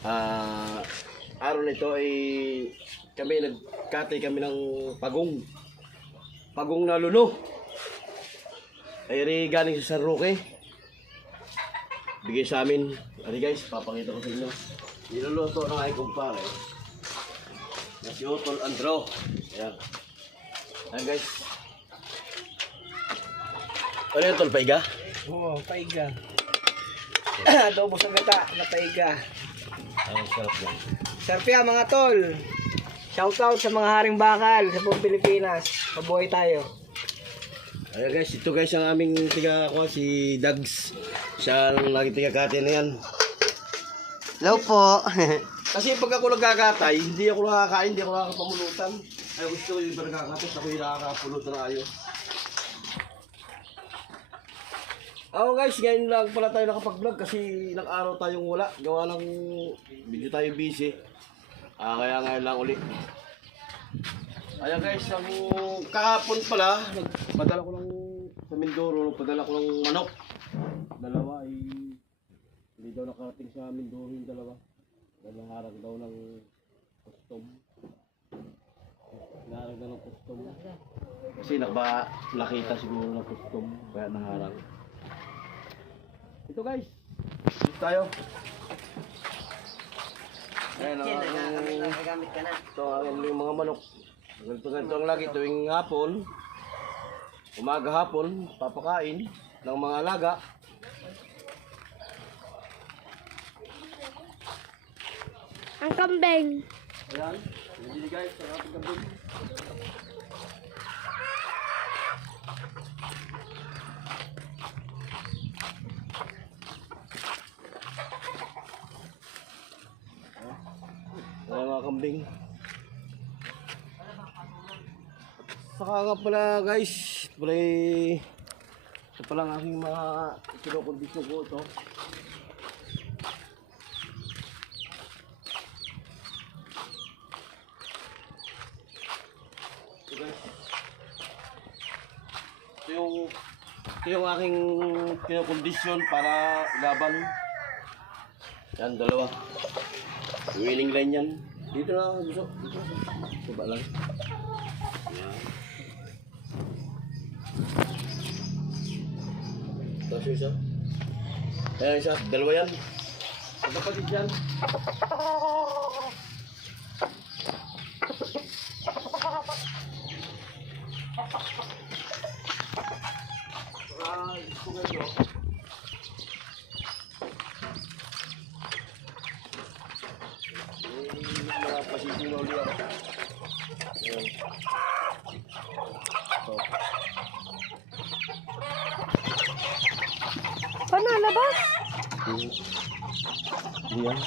Araw nito ay kami nagkatay kami ng pagong na luno. Ay galing sa San Roque. Bigay sa amin. Ari guys, papakita ko sa inyo. Niluluto ng aking kumpare. Na si Otol Andro. Ayan. Ayan guys. Ano yung Tol, paiga? Oo, paiga. Adobo sa gata na paiga. Ang sarap yan. Sarap yan mga tol. Shoutout sa mga haring bakal sa buong Pilipinas. Mabuhay tayo. Ayan guys, ito guys ang aming tiga ako, si Dags. Siya ang lagi tiga kati na yan. Hello po. Kasi pag ako nagkakatay, hindi ako nakakain, hindi ako nakakapamulutan. Ay gusto ko yung iba nagkakatay, ako yung nakakapulutan na ayo. Ako guys, ngayon lang pala tayo nakapag-vlog kasi ilang araw tayong wala. Gawa ng video tayo busy. Kaya ngayon lang ulit. Ayan guys, ang kahapon pala, nagpadala ko ng sa Mindoro, nagpadala ko ng manok. Dalawa ay hindi daw nakarating sa Mindoro yung dalawa. Naharag daw ng custom. Naharag daw ng custom. Kasi nakita siguro ng custom, kaya naharang. Ito guys, dito tayo. Ayan, Nagagamit ka na. ito ang mga manok. Ganito ang lagi tuwing hapon, umaga hapon, papakain ng mga alaga. Ang kambing. Ayan, hindi guys, ang ating kambing. Ayan mga kambing. Saka nga pala guys, ito pala ang aking mga kinokondisyon ko ito. Ito guys. Ito yung aking kinokondisyon para laban. Yan, dalawa. Winning line yan. Dito na gusto. Dito ba lang? Yan. Tapos yung isa. Ayan isa. Dalawa yan. Magkapatid yan. Ito kayo. Mga pasising uli ako. Ayan. Ito. Paano labas? Ayan.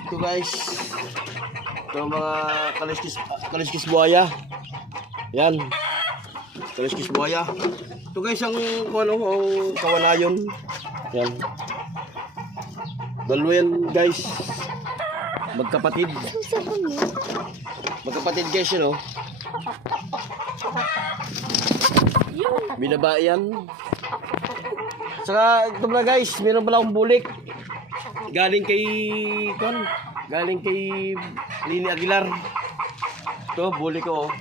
Ito guys. Ito mga kaliskis buhaya. Yan. Kaliskis buhaya. Ito guys ang kawanayon. Yan. Dalawa yan guys. Magkapatid. Magkapatid guys yun, oh. Binaba yan. Saka ito pala guys, meron pala akong bulik. Galing kay Nini Aguilar. Ito, bulik ko, oh.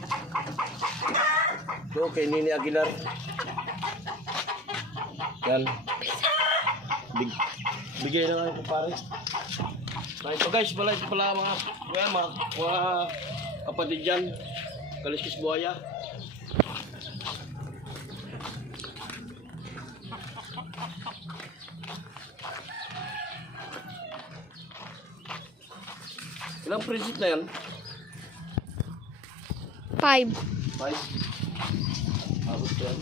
Ito kay Nini Aguilar. Yan. Bigay na nga pare. So ito guys, ito pala mga kapatid dyan. Kaliskis buhaya. Ilang prinsip na yan? 5. 5. Abot yan.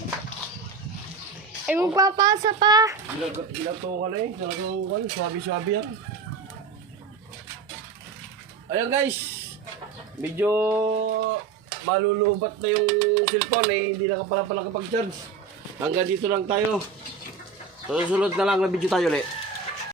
Ay, magpapasa pa. Ginagawa ka na eh. Talagang swabe-swabe yan. Ayan guys. Medyo malulubat na yung cellphone eh. Hindi na ka pala nakapag-charge. Hanggang dito lang tayo. Susunod na lang na video tayo ulit.